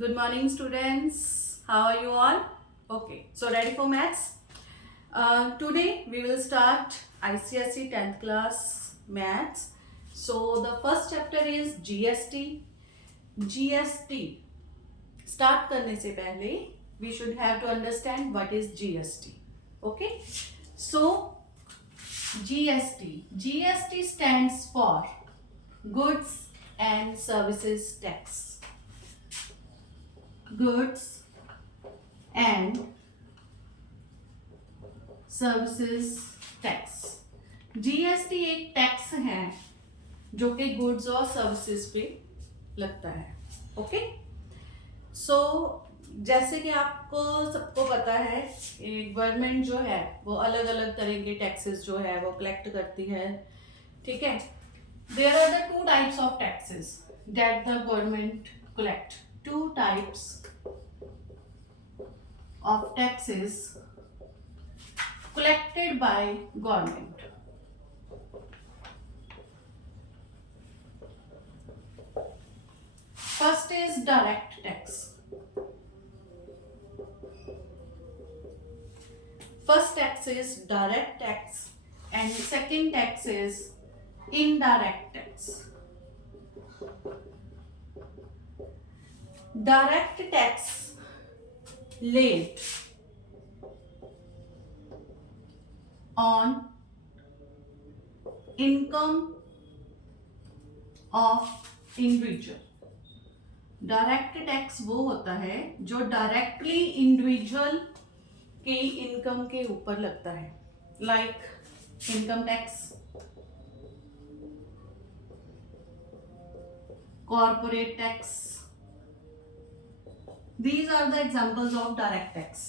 Good morning, students. How are you all? Okay, so ready for maths? Today we will start ICSE 10th class maths. So the first chapter is GST. GST start करने से पहले we should have to understand what is GST. Okay, so GST stands for Goods and Services Tax. Goods and services tax. GST एक टैक्स है जो कि गुड्स और सर्विसेज पे लगता है। ओके, सो जैसे कि आपको सबको पता है गवर्नमेंट जो है वो अलग अलग तरह के टैक्सेस जो है वो कलेक्ट करती है। ठीक है, there are the two types of taxes that the government collect. Two types of taxes collected by government. First is direct tax. First tax is direct tax and second tax is indirect tax. Direct tax laid on income of individual. Direct tax वो होता है जो directly individual के इनकम के ऊपर लगता है, like income tax, corporate tax. These are the examples of direct tax,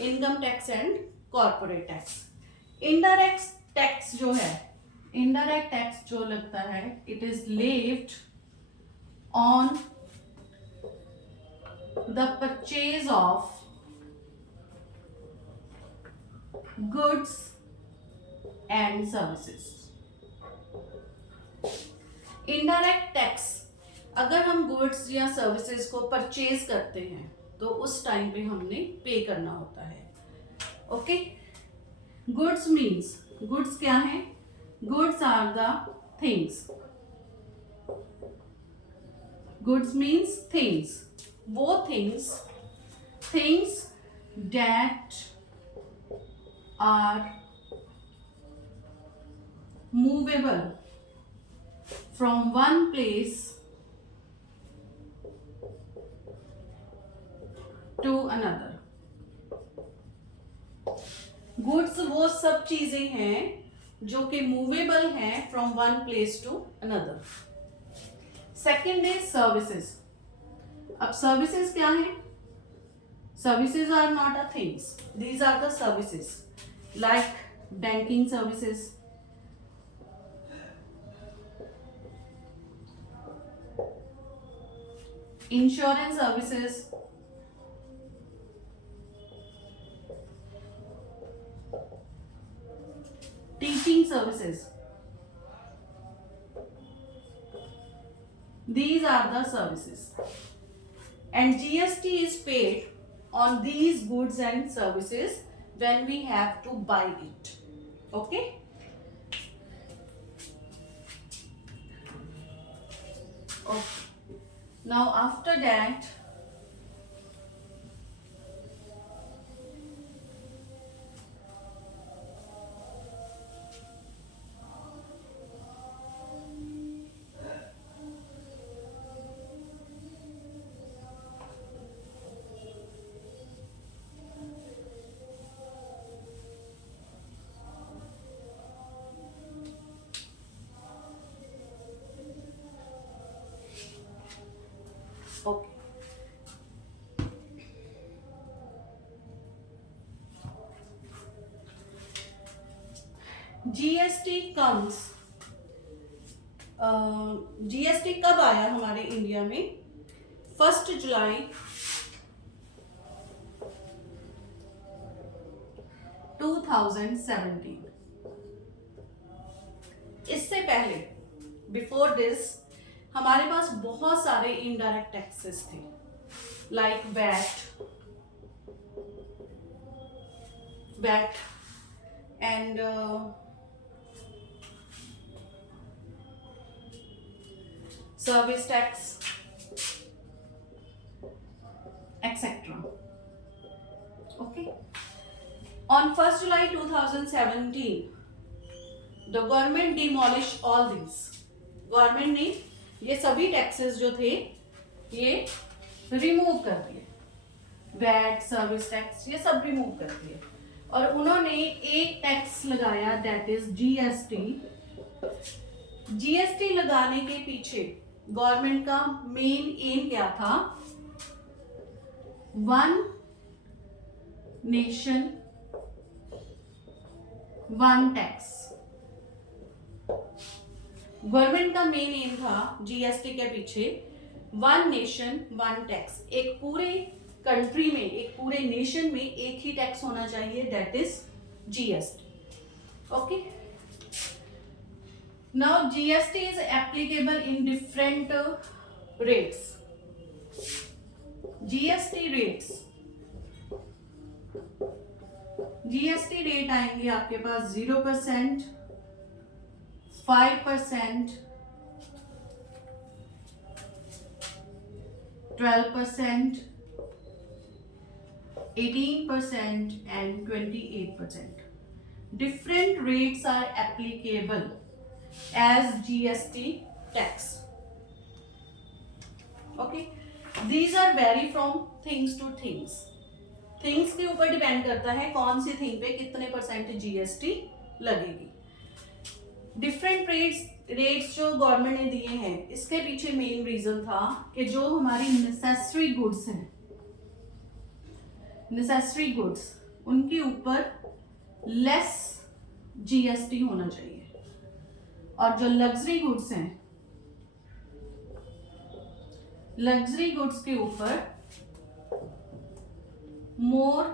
income tax and corporate tax. Indirect tax जो है, इनडायरेक्ट टैक्स जो लगता है, it is levied on the purchase of goods and services. Indirect tax अगर हम गुड्स या सर्विसेज को परचेज करते हैं तो उस टाइम पे हमने पे करना होता है। ओके, गुड्स मीन्स, गुड्स क्या है? Goods are the things. Goods means things, वो things that are movable from one place to another. Goods वो सब चीजें हैं जो कि मूवेबल हैं from one place to another. Second is services. अब सर्विसेज क्या है? Services are not a things, these are the services like banking services, insurance services, teaching services. These are the services and GST is paid on these goods and services when we have to buy it. Okay, now after that okay, GST comes, GST कब आया हमारे इंडिया में? 1 जुलाई 2017। इससे पहले before this हमारे पास बहुत सारे indirect taxes थे। like VAT and service tax, etc. Okay. On 1st July 2017, the government demolished all these. Government ने ये सभी टैक्सेस जो थे ये रिमूव कर दिए, वैट, सर्विस टैक्स, ये सब रिमूव कर दिए और उन्होंने एक टैक्स लगाया, दैट इज जीएसटी। जीएसटी लगाने के पीछे गवर्नमेंट का मेन एम क्या था? One nation one tax. Government का मेन एम था जीएसटी के पीछे वन नेशन वन टैक्स। एक पूरे कंट्री में, एक पूरे नेशन में एक ही टैक्स होना चाहिए, that is GST. Okay, now GST is applicable in different rates. GST rates, GST rate आएंगे आपके पास 0%, 5%, 12%, 18% and 28%. Different rates are applicable as GST tax. Okay, these are vary from things to things. Things के ऊपर डिपेंड करता है कौन सी थिंग पे कितने percent GST लगेगी। डिफरेंट रेट्स जो गवर्नमेंट ने दिए हैं, इसके पीछे मेन रीजन था कि जो हमारी नेसेसरी गुड्स हैं, नेसेसरी गुड्स, उनके ऊपर लेस जीएसटी होना चाहिए और जो लग्जरी गुड्स हैं, लग्जरी गुड्स के ऊपर मोर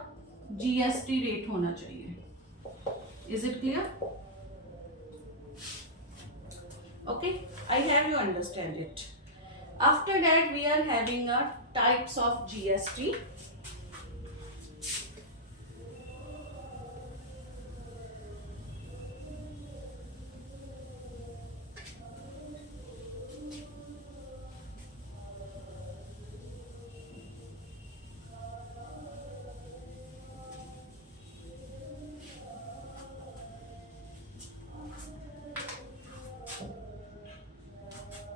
जीएसटी रेट होना चाहिए। Is it clear? Okay, I have you understand it. After that we are having a types of GST.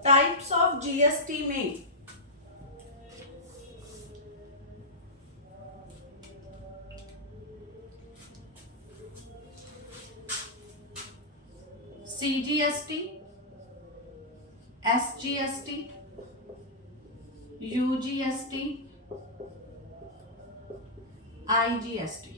Types of GST में सीजीएसटी, एसजीएसटी, यूजीएसटी, आईजीएसटी।